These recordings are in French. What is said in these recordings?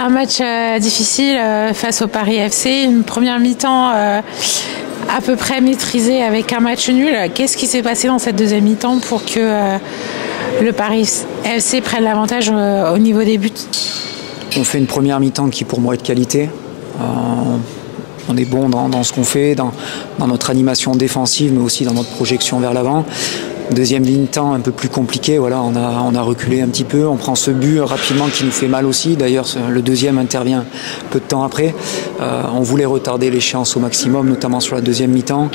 Un match difficile face au Paris FC, une première mi-temps à peu près maîtrisée avec un match nul. Qu'est-ce qui s'est passé dans cette deuxième mi-temps pour que le Paris FC prenne l'avantage au niveau des buts? On fait une première mi-temps qui pour moi est de qualité. On est bon dans ce qu'on fait, dans notre animation défensive, mais aussi dans notre projection vers l'avant. Deuxième mi-temps un peu plus compliqué, voilà, on a reculé un petit peu, on prend ce but rapidement qui nous fait mal aussi. D'ailleurs, le deuxième intervient peu de temps après. On voulait retarder l'échéance au maximum, notamment sur la deuxième mi-temps.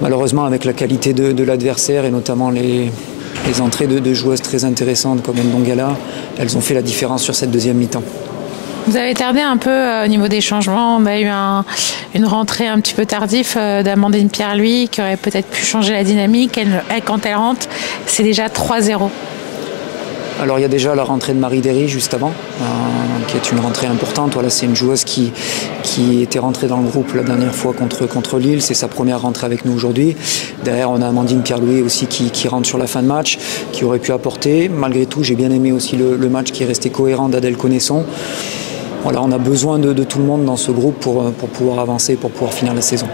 Malheureusement, avec la qualité de l'adversaire et notamment les entrées de joueuses très intéressantes comme Ndongala, elles ont fait la différence sur cette deuxième mi-temps. Vous avez tardé un peu au niveau des changements. On a eu une rentrée un petit peu tardive d'Amandine Pierre-Louis qui aurait peut-être pu changer la dynamique. Elle, quand elle rentre, c'est déjà 3-0. Alors il y a déjà la rentrée de Marie Derry juste avant, qui est une rentrée importante. Voilà, c'est une joueuse qui était rentrée dans le groupe la dernière fois contre Lille. C'est sa première rentrée avec nous aujourd'hui. Derrière, on a Amandine Pierre-Louis aussi qui rentre sur la fin de match, qui aurait pu apporter. Malgré tout, j'ai bien aimé aussi le match qui est resté cohérent d'Adèle Connaisson. Voilà, on a besoin de tout le monde dans ce groupe pour pouvoir avancer, pour pouvoir finir la saison.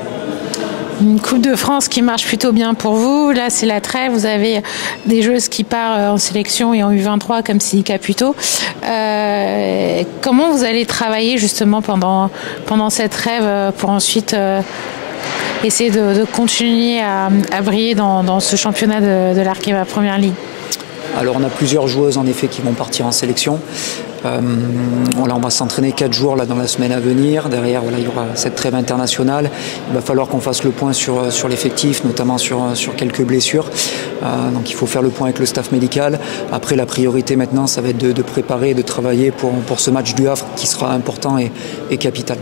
Une Coupe de France qui marche plutôt bien pour vous. Là, c'est la trêve. Vous avez des joueuses qui partent en sélection et en U23 comme Cindy Caputo. Comment vous allez travailler justement pendant cette trêve pour ensuite essayer de continuer à briller dans ce championnat de l'Arkema Première Ligue? Alors on a plusieurs joueuses en effet qui vont partir en sélection. On va s'entraîner 4 jours là, dans la semaine à venir. Derrière, voilà, il y aura cette trêve internationale. Il va falloir qu'on fasse le point sur l'effectif, notamment sur quelques blessures. Donc il faut faire le point avec le staff médical. Après, la priorité maintenant, ça va être de préparer et de travailler pour ce match du Havre qui sera important et capital.